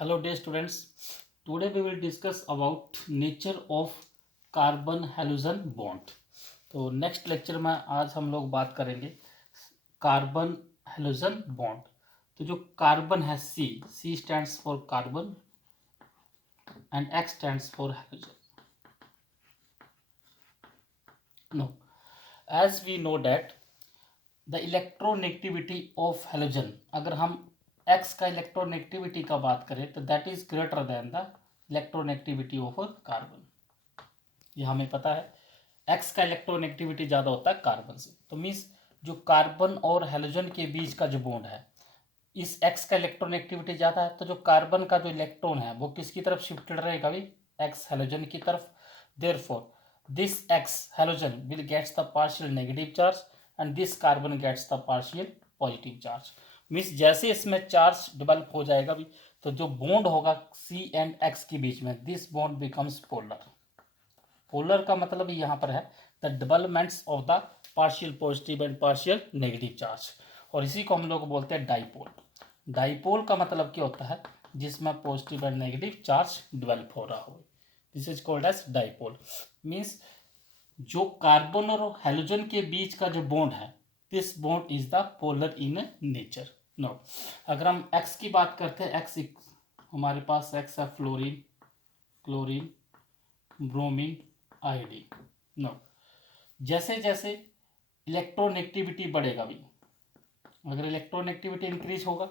Hello dear students, today we will discuss about nature of carbon halogen bond. तो next lecture में आज हम लोग बात करेंगे कार्बन हैलोजन बॉन्ड। तो जो कार्बन है C stands for carbon and X stands for halogen. Now, as we know that the electronegativity of halogen, अगर हम एक्स का इलेक्ट्रोनेगेटिविटी का बात करें तो that is greater than the electronegativity of carbon. ये हमें पता है, एक्स का इलेक्ट्रोनेगेटिविटी ज़्यादा होता है कार्बन से। तो मीन्स जो कार्बन और हैलोजन के बीच का जो बॉन्ड है, इस एक्स का इलेक्ट्रोनेगेटिविटी ज़्यादा है, तो जो कार्बन का जो इलेक्ट्रॉन है वो किसकी तरफ शिफ्टेड रहेगा भाई? एक्स हैलोजन की तरफ। Therefore this X halogen will gets the partial negative charge and this carbon gets the partial positive charge. Means जैसे इसमें चार्ज डेवलप हो जाएगा भी, तो जो बॉन्ड होगा सी एंड एक्स के बीच में, this bond becomes polar. Polar का मतलब यहाँ पर है the developments of the partial positive and partial negative charge, और इसी को हम लोग बोलते हैं डाइपोल। डाइपोल का मतलब क्या होता है? जिसमें positive and negative charge develop हो रहा हो, this is called as dipole. Means जो कार्बन और हैलोजन के बीच का जो बॉन्ड है, this bond is the polar in nature. Now, अगर हम एक्स की बात करते हैं, एक्स हमारे पास एक्स है fluorine, chlorine, bromine, iodine. Now, जैसे जैसे इलेक्ट्रोनेगेटिविटी बढ़ेगा भी, अगर इलेक्ट्रोनेगेटिविटी इंक्रीज होगा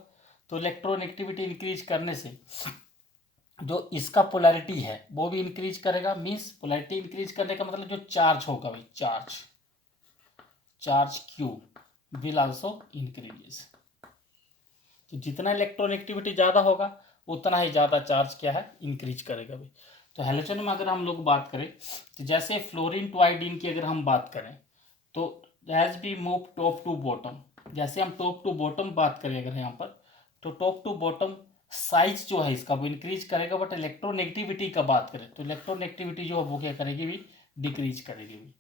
तो इलेक्ट्रोनेगेटिविटी इंक्रीज करने से जो इसका पोलैरिटी है वो भी इंक्रीज करेगा। मीन्स पोलैरिटी इंक्रीज करने का मतलब जो चार्ज होगा भाई, charge Q will also increase. तो जितना इलेक्ट्रोनेगेटिविटी ज़्यादा होगा उतना ही ज़्यादा चार्ज क्या है? इंक्रीज करेगा भाई। तो हैलोजन में अगर हम लोग बात करें, तो जैसे फ्लोरीन टू आयोडीन की अगर हम बात करें, तो as we move top to bottom, जैसे हम टॉप टू बॉटम बात करें अगर यहाँ पर, तो टॉप टू बॉटम साइज जो है इसका वो इंक्रीज करेगा, बट इलेक्ट्रोनेगेटिविटी का बात करें तो इलेक्ट्रोनेगेटिविटी जो है वो क्या करेगी भी? डिक्रीज करेगी भी।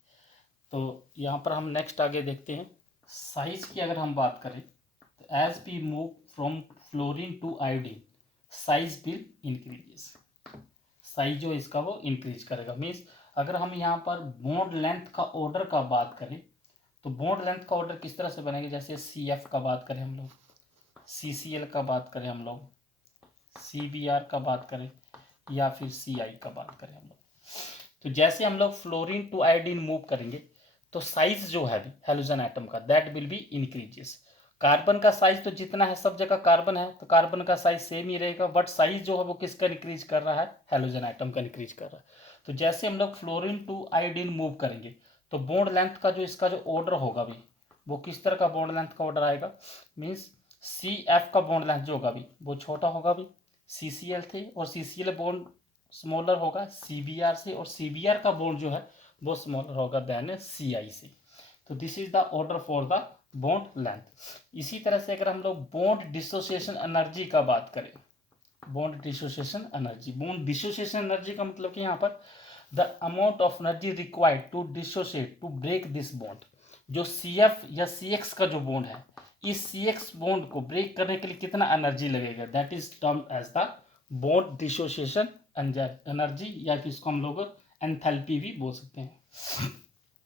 तो यहाँ पर हम नेक्स्ट आगे देखते हैं, साइज की अगर हम बात करें तो as we move from fluorine to iodine size will increase. Size जो इसका वो इंक्रीज करेगा। मीन्स अगर हम यहाँ पर बॉन्ड लेंथ का ऑर्डर का बात करें, तो बॉन्ड लेंथ का ऑर्डर किस तरह से बनेगा? जैसे सी एफ का बात करें हम लोग, सी सी एल का बात करें हम लोग, सी बी आर का बात करें, या फिर सी आई का बात करें हम लोग, तो जैसे हम लोग फ्लोरीन टू आयोडीन मूव करेंगे तो साइज जो है हैलोजन एटम का that will be increases. Carbon का साइज तो जितना है, सब जगह कार्बन है तो कार्बन का साइज सेम ही रहेगा, बट साइज जो है वो किसका इंक्रीज कर रहा है? हैलोजन एटम का इंक्रीज कर रहा है। तो जैसे हम लोग फ्लोरीन टू आयोडीन मूव करेंगे तो बॉन्ड लेंथ का जो इसका जो ऑर्डर होगा भी, वो किस तरह का बॉन्ड लेंथ का ऑर्डर आएगा? मीन्स सी एफ का बॉन्ड लेंथ जो होगा भी वो छोटा होगा भी सी सी एल थे, और सी सी एल बॉन्ड स्मॉलर होगा सी बी आर से, और सी बी आर का बॉन्ड जो है वो स्मॉलर होगा देन सी आई से। तो this is the order for the bond length. इसी तरह से अगर हम लोग बॉन्ड डिसोसिएशन एनर्जी का बात करें, बॉन्ड डिसोसिएशन एनर्जी का मतलब कि यहाँ पर the amount of energy required to dissociate to break this bond. जो सी एफ या सी एक्स का जो बॉन्ड है, इस सी एक्स बॉन्ड को ब्रेक करने के लिए कितना एनर्जी लगेगा, that is term as the bond dissociation energy, या फिर इसको हम लोग एंथैल्पी भी बोल सकते हैं।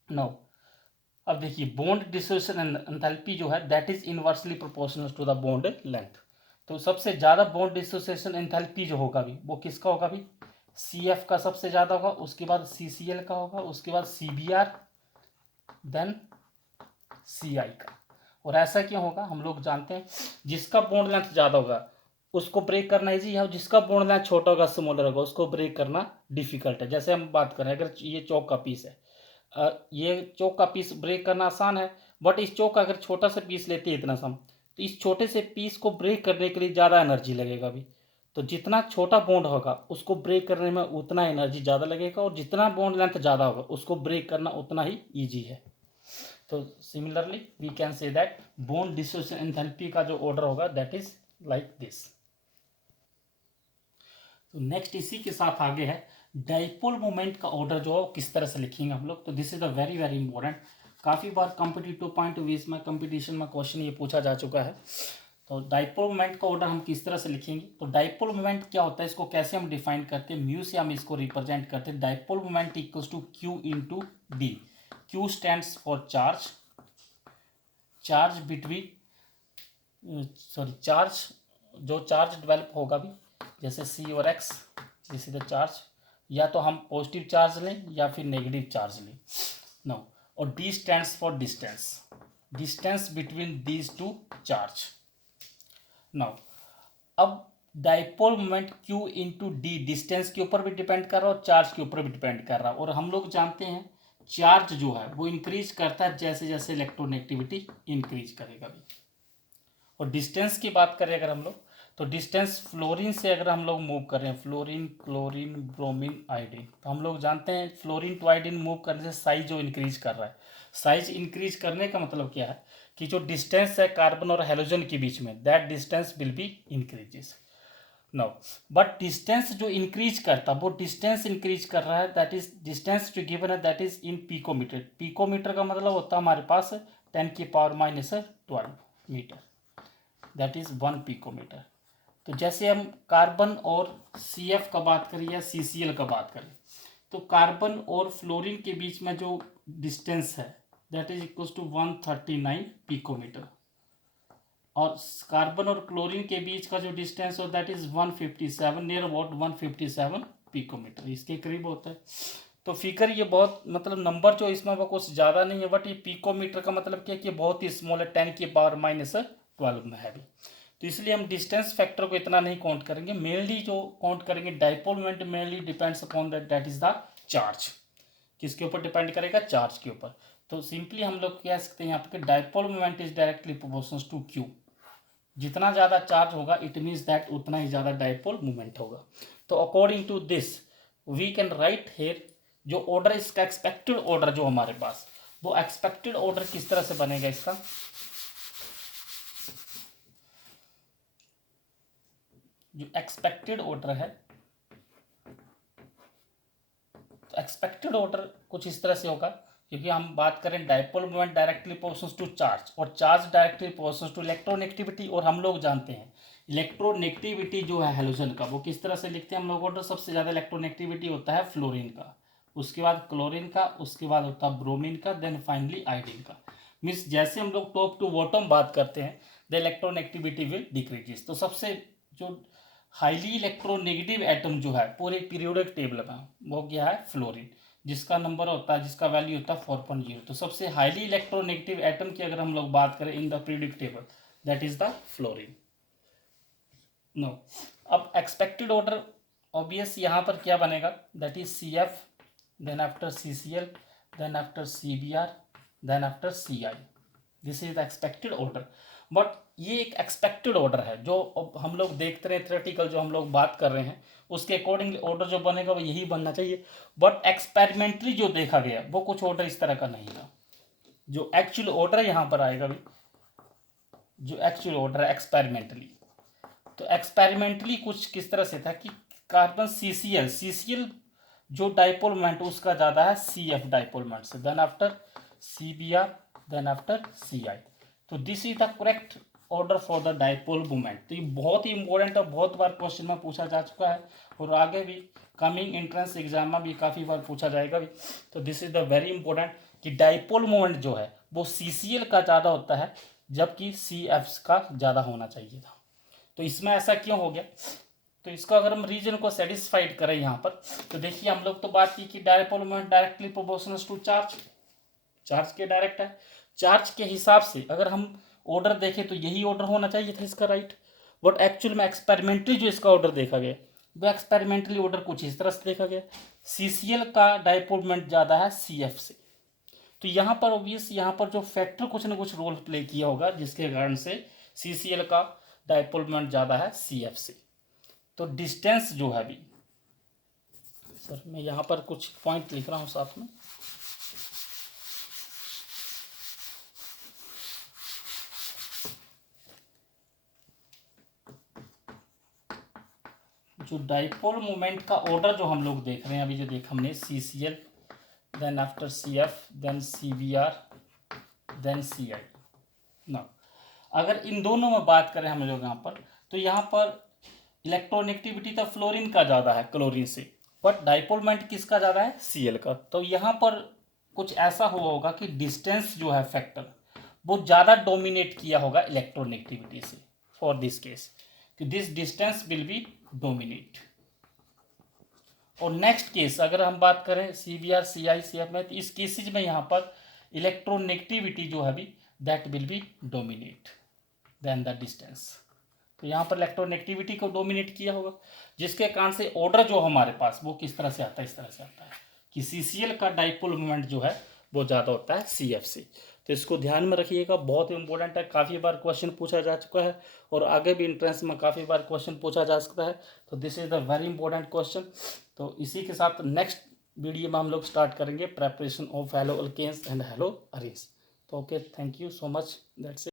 नो, अब देखिए बॉन्ड डिसोसिएशन एंथैल्पी जो है that is inversely proportional to the bond length. तो सबसे ज़्यादा बॉन्ड डिसोसिएशन एंथैल्पी जो होगा भी वो किसका होगा भी? सी एफ का सबसे ज़्यादा होगा, उसके बाद सी सी एल का होगा, उसके बाद सी बी आर, देन सी आई का। और ऐसा क्यों होगा? हम लोग जानते हैं जिसका बॉन्ड लेंथ ज़्यादा होगा उसको ब्रेक करना इजी है, जिसका बॉन्ड लेंथ छोटा होगा स्मॉलर होगा उसको ब्रेक करना डिफिकल्ट है। जैसे हम बात करें, अगर ये चौक का पीस है, ये चौक का पीस ब्रेक करना आसान है, बट इस चौक का अगर छोटा सा पीस लेते हैं इतना सम, तो इस छोटे से पीस को ब्रेक करने के लिए ज़्यादा एनर्जी लगेगा भी। तो जितना छोटा बॉन्ड होगा उसको ब्रेक करने में उतना एनर्जी ज़्यादा लगेगा, और जितना बॉन्ड लेंथ ज़्यादा होगा उसको ब्रेक करना उतना ही ईजी है। तो similarly we can say that bond dissociation enthalpy का जो ऑर्डर होगा दैट इज लाइक दिस। तो नेक्स्ट इसी के साथ आगे है डाइपोल मोमेंट का ऑर्डर जो है किस तरह से लिखेंगे हम लोग। तो this is a very very important, काफ़ी बार कॉम्पिटिटिव पॉइंट ऑफ व्यू में कंपटीशन में क्वेश्चन ये पूछा जा चुका है। तो डाइपोल मोमेंट का ऑर्डर हम किस तरह से लिखेंगे, तो डाइपोल मोमेंट क्या होता है, इसको कैसे हम डिफाइन करते हैं, म्यू से हम इसको रिप्रेजेंट करते हैं। Dipole moment equals to Q into D. Q stands for charge, charge between charge, जो चार्ज डेवलप होगा भी, जैसे सी और X, this is the charge, या तो हम पॉजिटिव चार्ज लें या फिर नेगेटिव चार्ज लें। नो, और D stands for distance, distance between these two charge. Now अब dipole moment Q into D distance के ऊपर भी डिपेंड कर रहा है और चार्ज के ऊपर भी डिपेंड कर रहा है। और हम लोग जानते हैं चार्ज जो है वो इंक्रीज करता है जैसे जैसे इलेक्ट्रोनेगेटिविटी इंक्रीज करेगा भी। और डिस्टेंस की बात करें अगर हम लोग, तो डिस्टेंस फ्लोरीन से अगर हम लोग मूव कर रहे हैं, फ्लोरीन, क्लोरीन, ब्रोमीन, आयोडीन, तो हम लोग जानते हैं फ्लोरीन टू आयोडीन मूव करने से साइज जो इंक्रीज कर रहा है। साइज इंक्रीज करने का मतलब क्या है कि जो डिस्टेंस है कार्बन और हेलोजन के बीच में, that distance will be increases. Now, but distance जो इंक्रीज करता वो डिस्टेंस इंक्रीज कर रहा है, दैट इज डिस्टेंस जो गिवन है that is in picometre. Picometre का मतलब होता है हमारे पास 10⁻⁻12 मीटर, दैट इज 1 पिकोमीटर। तो जैसे हम कार्बन और CF का बात करें या CCl का बात करें, तो कार्बन और फ्लोरीन के बीच में जो डिस्टेंस है that is equal to 139 picometre, और कार्बन और क्लोरीन के बीच का जो डिस्टेंस हो that is 157, near about 157 picometre, इसके करीब होता है। तो फिगर ये बहुत मतलब नंबर जो इसमें वो कुछ ज़्यादा नहीं है, बट ये पिकोमीटर का मतलब क्या है कि बहुत ही स्मॉल है, 10⁻⁻12 में है भी। तो इसलिए हम डिस्टेंस फैक्टर को इतना नहीं काउंट करेंगे, मेनली जो काउंट करेंगे dipole moment mainly depends upon that is the charge. किसके ऊपर डिपेंड करेगा, चार्ज के ऊपर। तो सिंपली हम लोग कह सकते हैं यहाँ पे dipole moment is directly proportional to Q. जितना ज़्यादा चार्ज होगा इट मीन्स दैट उतना ही ज़्यादा डाइपोल मोमेंट होगा। तो according to this we can write here जो ऑर्डर, इसका एक्सपेक्टेड ऑर्डर जो हमारे पास, वो एक्सपेक्टेड ऑर्डर किस तरह से बनेगा इसका, जो एक्सपेक्टेड ऑर्डर है, तो एक्सपेक्टेड ऑर्डर कुछ इस तरह से होगा, क्योंकि हम बात करें dipole moment directly proportional to charge और charge directly proportional to electronegativity. और हम लोग जानते हैं इलेक्ट्रोनेगेटिविटी जो है हेलोजन का, वो किस तरह से लिखते हैं हम लोग ऑर्डर, सबसे ज़्यादा इलेक्ट्रोनेगेटिविटी होता है फ्लोरीन का, उसके बाद क्लोरीन का, उसके बाद होता है ब्रोमीन का, देन फाइनली आयोडीन का। मीन्स जैसे हम लोग टॉप टू बॉटम बात करते हैं द इलेक्ट्रोनेगेटिविटी विल डिक्रीजेस। तो सबसे जो हाईली इलेक्ट्रोनेगेटिव एटम जो है पूरे पीरियोडिक टेबल में वो क्या है, फ्लोरीन, जिसका नंबर होता है, जिसका वैल्यू होता है 4.0। तो सबसे हाईली इलेक्ट्रोनेगेटिव एटम की अगर हम लोग बात करें in the periodic table that is the fluorine. Now, अब एक्सपेक्टेड ऑर्डर ऑब्वियस यहाँ पर क्या बनेगा, that is CF, then after CCl, then after CBr, then after CI। This is the expected order. But ये एक एक्सपेक्टेड ऑर्डर है जो अब हम लोग देखते रहे, थ्योरेटिकल जो हम लोग बात कर रहे हैं उसके अकॉर्डिंगली ऑर्डर जो बनेगा वो यही बनना चाहिए। बट एक्सपेरिमेंटली जो देखा गया वो कुछ ऑर्डर इस तरह का नहीं था। जो एक्चुअल ऑर्डर यहाँ पर आएगा भी, जो एक्चुअल ऑर्डर है एक्सपेरिमेंटली, तो एक्सपेरिमेंटली कुछ किस तरह से था कि कार्बन CCl जो डाइपोल मोमेंट उसका ज़्यादा है CF डाइपोल मोमेंट से, then after CBr, then after CI। तो this is the correct order for the dipole moment. तो ये बहुत ही इंपॉर्टेंट है, बहुत बार क्वेश्चन में पूछा जा चुका है और आगे भी कमिंग एंट्रेंस एग्जाम में भी काफ़ी बार पूछा जाएगा भी। तो this is the very important कि डाइपोल मोमेंट जो है वो CCl का ज़्यादा होता है जबकि CF का ज़्यादा होना चाहिए था। तो इसमें ऐसा क्यों हो गया, तो इसका अगर हम रीजन को सेटिस्फाइड करें यहाँ पर, तो देखिए हम लोग तो बात की कि dipole moment directly proportional to charge, charge के डायरेक्ट है। चार्ज के हिसाब से अगर हम ऑर्डर देखें तो यही ऑर्डर होना चाहिए था इसका, राइट। बट एक्चुअल में एक्सपेरिमेंटली जो इसका ऑर्डर देखा गया वो एक्सपेरिमेंटली ऑर्डर कुछ इस तरह से देखा गया, CCl का डाइपोल मोमेंट ज़्यादा है CF से। तो यहाँ पर ऑब्वियस यहाँ पर जो फैक्टर कुछ ना कुछ रोल प्ले किया होगा जिसके कारण से CCl का डाइपोल मोमेंट ज़्यादा है CF से। तो डिस्टेंस जो है अभी, सर मैं यहाँ पर कुछ पॉइंट लिख रहा हूँ साथ में, जो डाइपोल मोमेंट का ऑर्डर जो हम लोग देख रहे हैं अभी, जो देख हमने CCl, then after CF, then CBr, then CI। ना अगर इन दोनों में बात करें हम लोग यहाँ पर, तो यहाँ पर इलेक्ट्रोनेगेटिविटी तो फ्लोरीन का ज़्यादा है क्लोरीन से, बट डाइपोल मोमेंट किसका ज़्यादा है, Cl का। तो यहाँ पर कुछ ऐसा हुआ होगा कि डिस्टेंस जो है फैक्टर वो ज़्यादा डोमिनेट किया होगा इलेक्ट्रोनेगेटिविटी से फॉर दिस केस, कि this distance will be dominate. और नेक्स्ट केस अगर हम बात करें CBr CI CF में, तो इस केसेज में यहाँ पर इलेक्ट्रोनेगेटिविटी जो है भी that will be dominate than the distance. तो यहाँ पर इलेक्ट्रोनेगेटिविटी को डोमिनेट किया होगा, जिसके कारण से ऑर्डर जो हमारे पास वो किस तरह से आता है, इस तरह से आता है कि CCl का डाइपोल मोमेंट जो है वो ज़्यादा होता है CF से। तो इसको ध्यान में रखिएगा, बहुत इंपॉर्टेंट है, काफ़ी बार क्वेश्चन पूछा जा चुका है और आगे भी एंट्रेंस में काफ़ी बार क्वेश्चन पूछा जा सकता है। तो this is the very important question. तो इसी के साथ नेक्स्ट वीडियो में हम लोग स्टार्ट करेंगे preparation of halo alkanes and halo arenes. तो okay, thank you so much, that's it.